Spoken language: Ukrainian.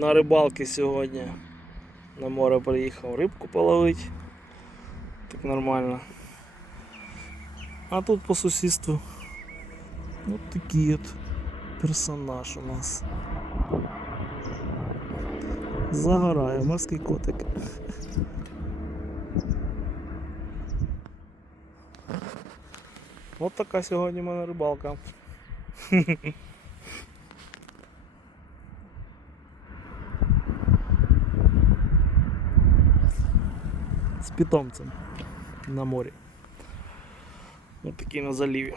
На рибалки сьогодні на море приїхав рибку половити. Так нормально. А тут по сусідству от такий от персонаж у нас. Загорає морський котик. От така сьогодні в мене рибалка. З питомцем на морі. Ось такий на заливі.